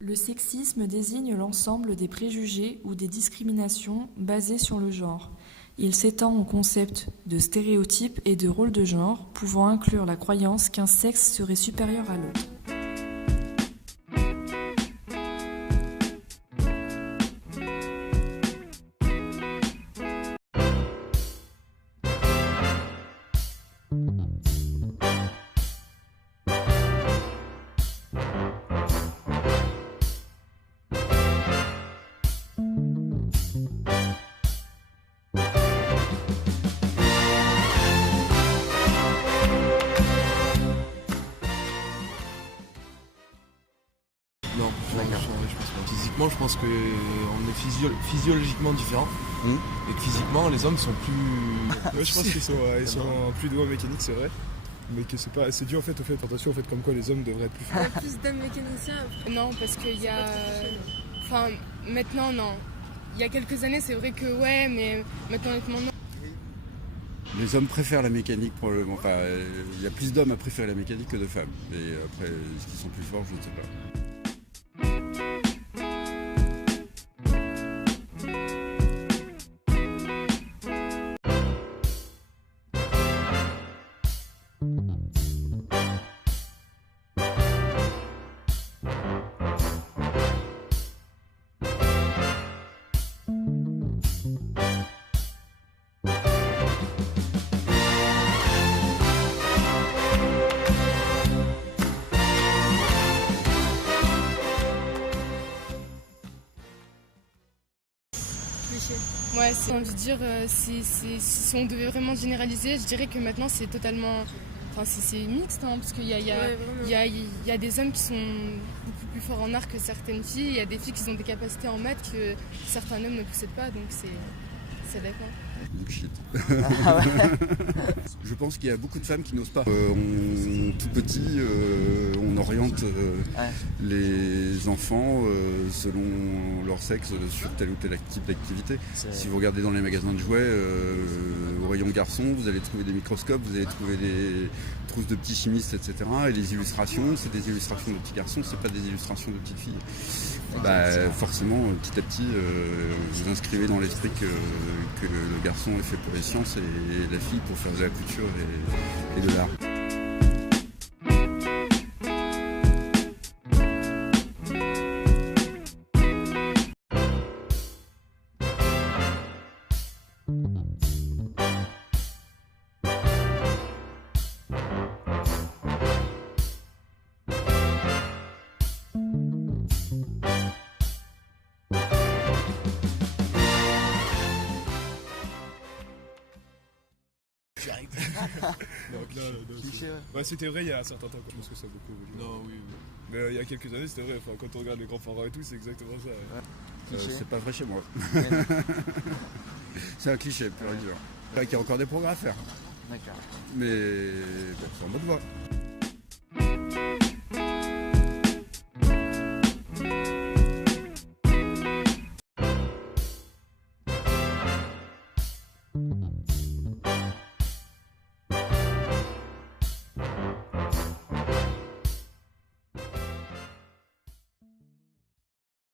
Le sexisme désigne l'ensemble des préjugés ou des discriminations basées sur le genre. Il s'étend au concept de stéréotypes et de rôles de genre, pouvant inclure la croyance qu'un sexe serait supérieur à l'autre. Non, je pense pas. Physiquement, je pense qu'on est physiologiquement différents Hum. et que physiquement, les hommes sont plus. Ouais, je pense qu'ils sont plus doués en mécanique, c'est vrai. Mais que c'est dû en fait au fait, attention au fait comme quoi les hommes devraient être plus Il y forts. a plus d'hommes mécaniciens. Non, parce qu'il y a. Enfin, maintenant, non. Il y a quelques années, c'est vrai que ouais, mais maintenant, honnêtement, non. Les hommes préfèrent la mécanique probablement. Enfin, il y a plus d'hommes à préférer la mécanique que de femmes. Et après, est-ce qu'ils sont plus forts, je ne sais pas. Cliché. Ouais, c'est envie de dire, si on devait vraiment généraliser, je dirais que maintenant, c'est totalement. Enfin, c'est mixte, hein, parce qu'il y a, Ouais, vraiment. il y a des hommes qui sont beaucoup plus forts en art que certaines filles, il y a des filles qui ont des capacités en maths que certains hommes ne possèdent pas, donc ça dépend. Bullshit. Je pense qu'il y a beaucoup de femmes qui n'osent pas. Tout petit, on oriente les enfants selon leur sexe sur tel ou tel type d'activité. Si vous regardez dans les magasins de jouets, au rayon garçons, vous allez trouver des microscopes, vous allez trouver des trousses de petits chimistes, etc. Et les illustrations, c'est des illustrations de petits garçons, c'est pas des illustrations de petites filles. Forcément, petit à petit, vous inscrivez dans l'esprit que le garçon est fait pour les sciences et la fille pour faire de la couture et de l'art. Donc là, ouais, c'était vrai il y a un certain temps, je pense que ça a beaucoup évolué. Non, oui. Mais il y a quelques années, c'était vrai. Enfin, quand on regarde les grands pharaons et tout, c'est exactement ça. Ouais. C'est pas vrai chez moi. C'est un cliché, pur et dur. Il y a encore des progrès à faire. D'accord. Mais bon, c'est en bonne voie.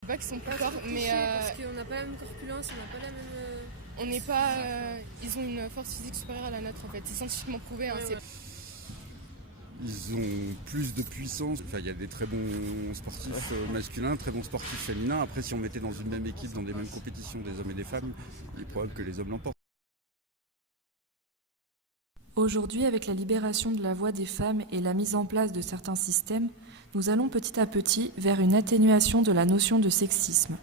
Pas qu'ils sont plus Pas forts, trop mais cliché, parce qu'on n'a pas la même corpulence, on n'a pas la même. on n'est pas. Ils ont une force physique supérieure à la nôtre en fait. C'est scientifiquement prouvé. Hein, Ouais. Ils ont plus de puissance. Enfin, il y a des très bons sportifs masculins, très bons sportifs féminins. Après, si on mettait dans une même équipe, dans des mêmes compétitions, des hommes et des femmes, il est probable que les hommes l'emportent. Aujourd'hui, avec la libération de la voix des femmes et la mise en place de certains systèmes, nous allons petit à petit vers une atténuation de la notion de sexisme.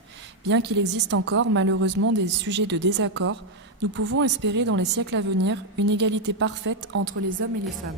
Bien qu'il existe encore malheureusement des sujets de désaccord, nous pouvons espérer dans les siècles à venir une égalité parfaite entre les hommes et les femmes.